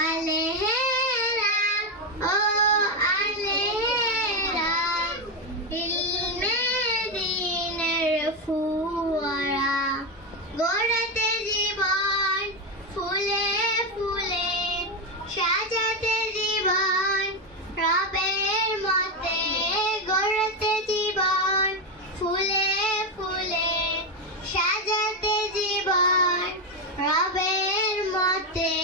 আলেহেরা ও আলেহেরা ইলমে দ্বীনের ফুয়ারা গড়তে জীবন ফুলে ফুলে সাজাতে জীবন রবের মতে গড়তে জীবন ফুলে ফুলে সাজাতে জীবন রবের মতে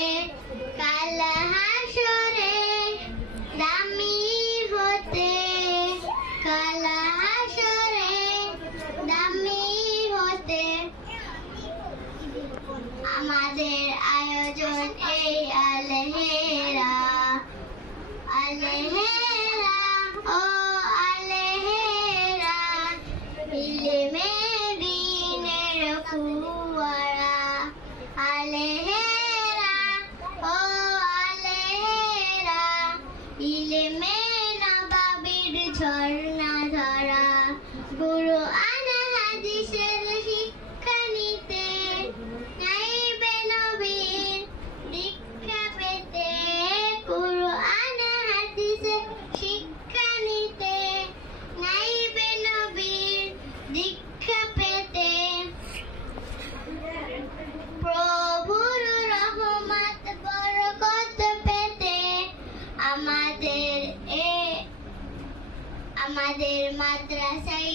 কাল হাসরে দামি হতে কাল হাসরে দামি হতে আমাদের আয়োজন এই আলেহেরা আলেহেরা ও আলেহেরা ইলমে দ্বীনের ফুয়ারা আলেহেরা ও আলেহেরা ইলমে নবাবির ঝর্ণা ধরা কুরআন হাদিসের শিক্ষা নিতে নাইবে নবীর দীক্ষা পেতে কুরআন হাদিসের শিক্ষা নিতে নাইবে নবীর দীক্ষা পেতে প্রভুর রহমত বরকত পেতে আমাদের মাদ্রাসায়